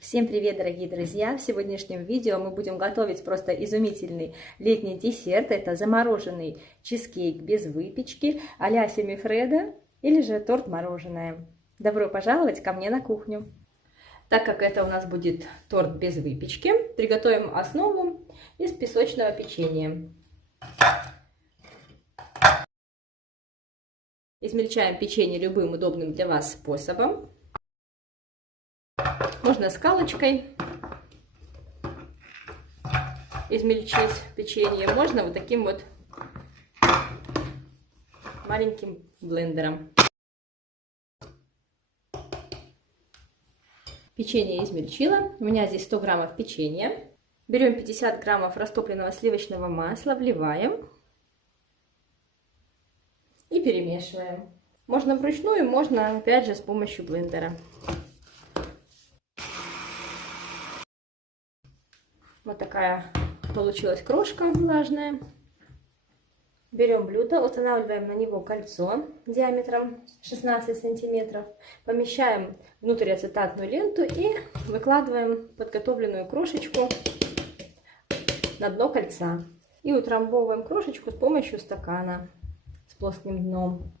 Всем привет, дорогие друзья! В сегодняшнем видео мы будем готовить просто изумительный летний десерт. Это замороженный чизкейк без выпечки а-ля Семифредо или же торт-мороженое. Добро пожаловать ко мне на кухню! Так как это у нас будет торт без выпечки, приготовим основу из песочного печенья. Измельчаем печенье любым удобным для вас способом. Можно скалочкой измельчить печенье, можно вот таким вот маленьким блендером. Печенье измельчила. У меня здесь 100 граммов печенья. Берем 50 граммов растопленного сливочного масла, вливаем и перемешиваем. Можно вручную, можно опять же с помощью блендера. Вот такая получилась крошка влажная. Берем блюдо, устанавливаем на него кольцо диаметром 16 сантиметров, помещаем внутрь ацетатную ленту и выкладываем подготовленную крошечку на дно кольца. И утрамбовываем крошечку с помощью стакана с плоским дном.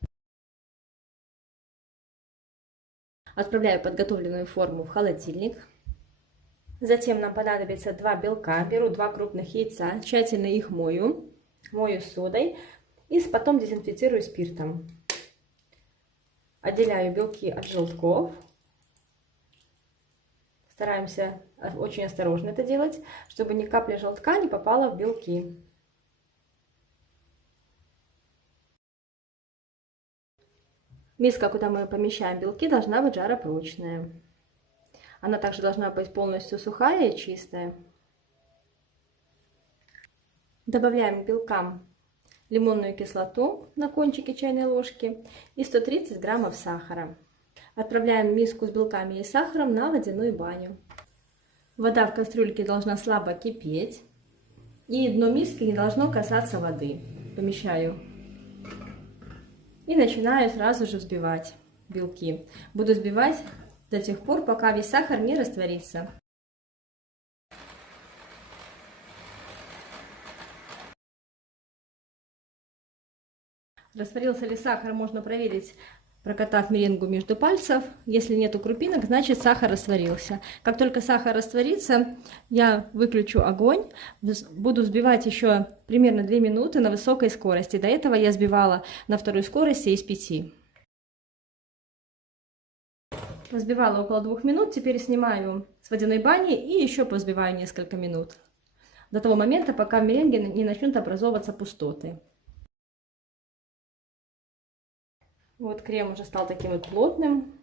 Отправляю подготовленную форму в холодильник. Затем нам понадобится 2 белка. Беру 2 крупных яйца, тщательно их мою содой и потом дезинфицирую спиртом. Отделяю белки от желтков. Стараемся очень осторожно это делать, чтобы ни капля желтка не попала в белки. Миска, куда мы помещаем белки, должна быть жаропрочная. Она также должна быть полностью сухая и чистая. Добавляем к белкам лимонную кислоту на кончике чайной ложки и 130 граммов сахара. Отправляем миску с белками и сахаром на водяную баню. Вода в кастрюльке должна слабо кипеть, и дно миски не должно касаться воды. Помещаю и начинаю сразу же взбивать белки. Буду взбивать до тех пор, пока весь сахар не растворится. Растворился ли сахар, можно проверить, прокатав меренгу между пальцев. Если нету крупинок, значит сахар растворился. Как только сахар растворится, я выключу огонь. Буду взбивать еще примерно 2 минуты на высокой скорости. До этого я взбивала на второй скорости из 5. Взбивала около 2 минут, теперь снимаю с водяной бани и еще повзбиваю несколько минут. До того момента, пока в меренге не начнут образовываться пустоты. Вот крем уже стал таким вот плотным.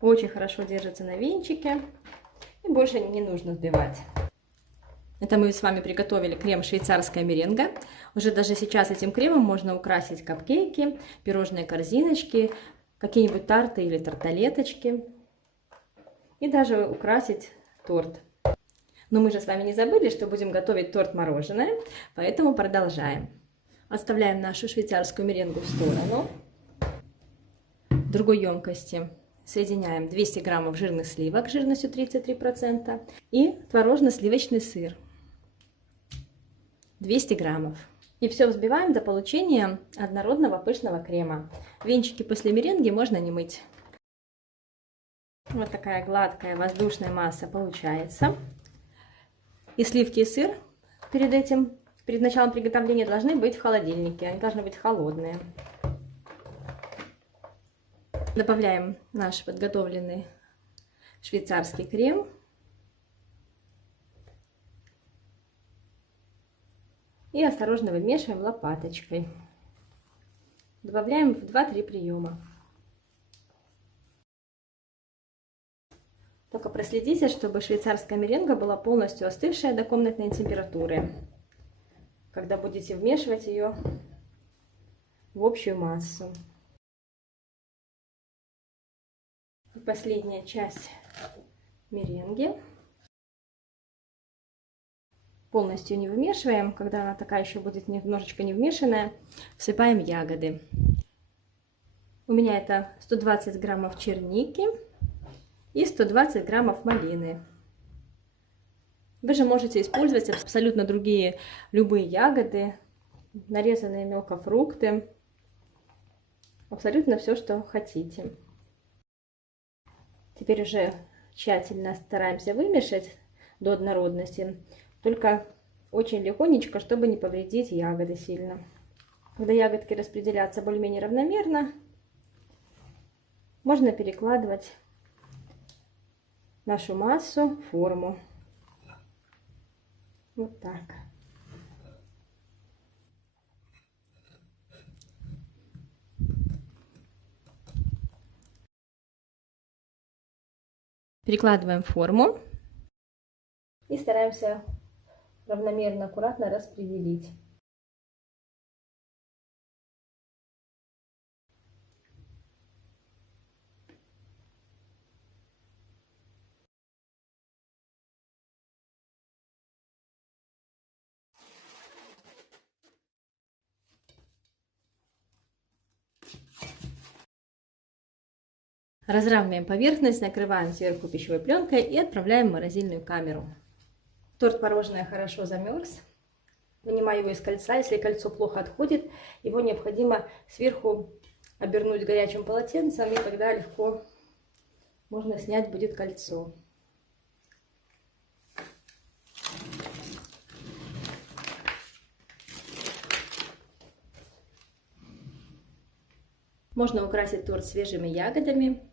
Очень хорошо держится на венчике. И больше не нужно взбивать. Это мы с вами приготовили крем швейцарская меренга. Уже даже сейчас этим кремом можно украсить капкейки, пирожные корзиночки, какие-нибудь тарты или тарталеточки. И даже украсить торт. Но мы же с вами не забыли, что будем готовить торт-мороженое, поэтому продолжаем. Оставляем нашу швейцарскую меренгу в сторону. В другой емкости соединяем 200 граммов жирных сливок жирностью 33% и творожно-сливочный сыр 200 граммов. И все взбиваем до получения однородного пышного крема. Венчики после меренги можно не мыть. Вот такая гладкая воздушная масса получается. И сливки и сыр перед началом приготовления должны быть в холодильнике. Они должны быть холодные. Добавляем наш подготовленный швейцарский крем. И осторожно вымешиваем лопаточкой. Добавляем в 2-3 приема. Только проследите, чтобы швейцарская меренга была полностью остывшая до комнатной температуры, когда будете вмешивать ее в общую массу. И последняя часть меренги. Полностью не вымешиваем, когда она такая еще будет немножечко не вмешанная, всыпаем ягоды. У меня это 120 граммов черники, и 120 граммов малины. Вы же можете использовать абсолютно другие, любые ягоды, нарезанные мелко фрукты, абсолютно все, что хотите. Теперь уже тщательно стараемся вымешать до однородности, только очень легонечко, чтобы не повредить ягоды сильно. Когда ягодки распределятся более-менее равномерно, можно перекладывать нашу массу в форму. Вот так. Перекладываем в форму и стараемся равномерно, аккуратно распределить. Разравниваем поверхность, накрываем сверху пищевой пленкой и отправляем в морозильную камеру. Торт мороженое хорошо замерз. Вынимаю его из кольца. Если кольцо плохо отходит, его необходимо сверху обернуть горячим полотенцем, и тогда легко можно снять будет кольцо. Можно украсить торт свежими ягодами,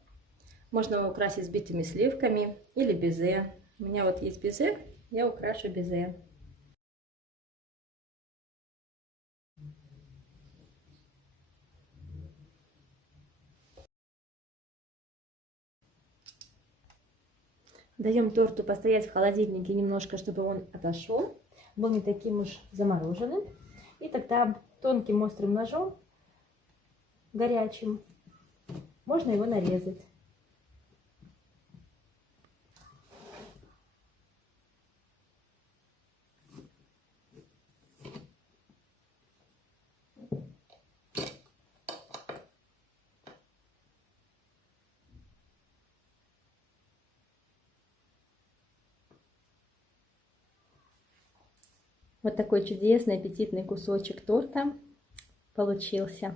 можно украсить взбитыми сливками или безе. У меня вот есть безе, я украшу безе. Даем торту постоять в холодильнике немножко, чтобы он отошел, был не таким уж замороженным. И тогда тонким острым ножом, горячим, можно его нарезать. Вот такой чудесный аппетитный кусочек торта получился.